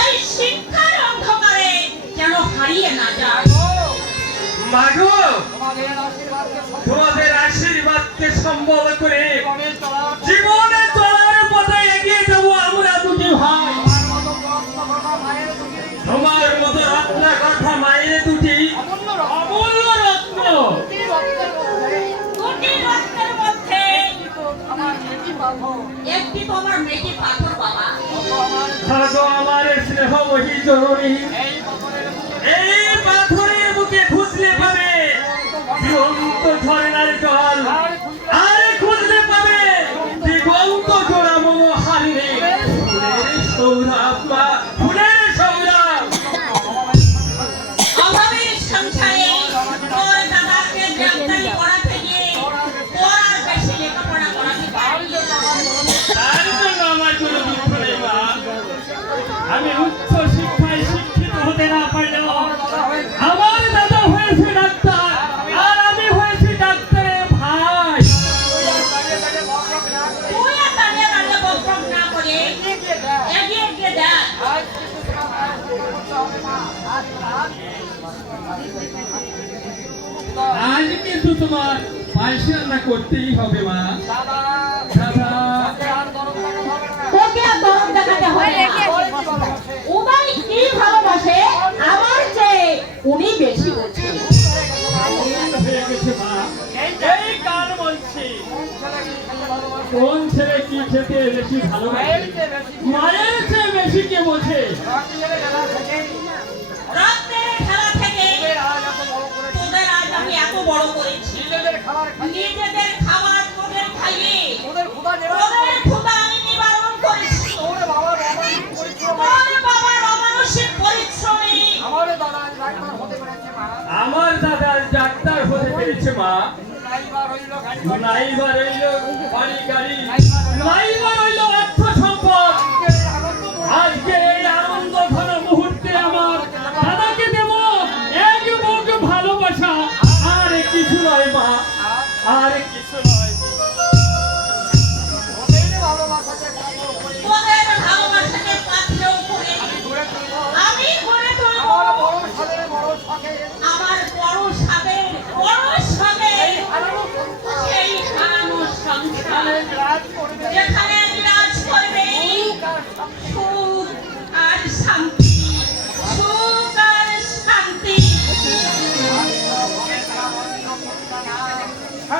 এই হারিয়ে না যায়। মাগো তোমাদের আশীর্বাদকে সম্বল করে। জীবনে থাকো আমার স্নেহ বহি জরুরি। এই পাথরের বুকে ঘুষলে পাবে। জীবন্ত ঝর্ণার জল হয়েছে ডাক্তার। আর আমি হয়েছি ডাক্তারের ভাই আজ কিন্তু তোমার পায়েসে রান্না করতেই হবে মা। দাদা ওকে গরম দেখাতে হয় না হ্যাঁ, উনি বেশি গেছে মা এই কার বলছি কোন ছেলে কি খেতে বেশি ভালো মায়ের চেয়ে বেশি কে বোঝে বড় করেছি নিজেদের খাবার তোদের খাইয়ে তোদের ক্ষুদা আমি নিবারণ করেছি তোর বাবার অমানসিক পরিশ্রমে আমার দাদা ডাক্তার হতে পেরেছে, মা। আমার দাদা ডাক্তার হতে পেরেছে মা। নাইবার হইল গাড়ি নাইবার হইল বাড়ি গাড়ি